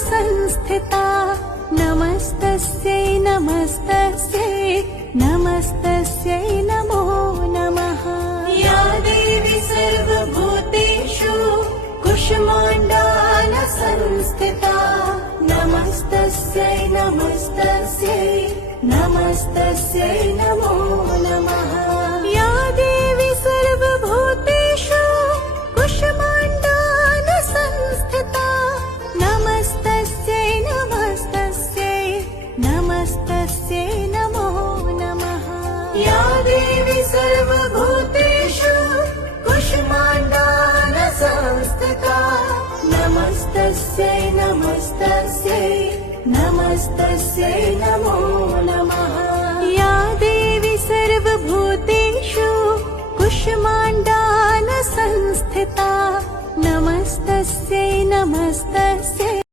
संस्थिता नमस्तस्यै नमस्तस्यै नमस्तस्यै नमो नमः। या देवी सर्वभूतेषु कुष्माण्डान संस्थिता नमस्तस्यै नमस्तस्यै नमस्तस्यै नमो नमः। या देवी सर्वभूतेषु कुष्माण्डान संस्थिता नमस्तस्यै नमस्तस्यै नमस्तस्यै नमो नमः। या देवी सर्वभूतेषु कुष्माण्डान संस्थिता नमस्तस्यै नमस्तस्यै नमस्तस्यै नमो नमः। या देवी सर्वभूतेषु कुष्माण्डान संस्थिता नमस्तस्यै नमस्तस्यै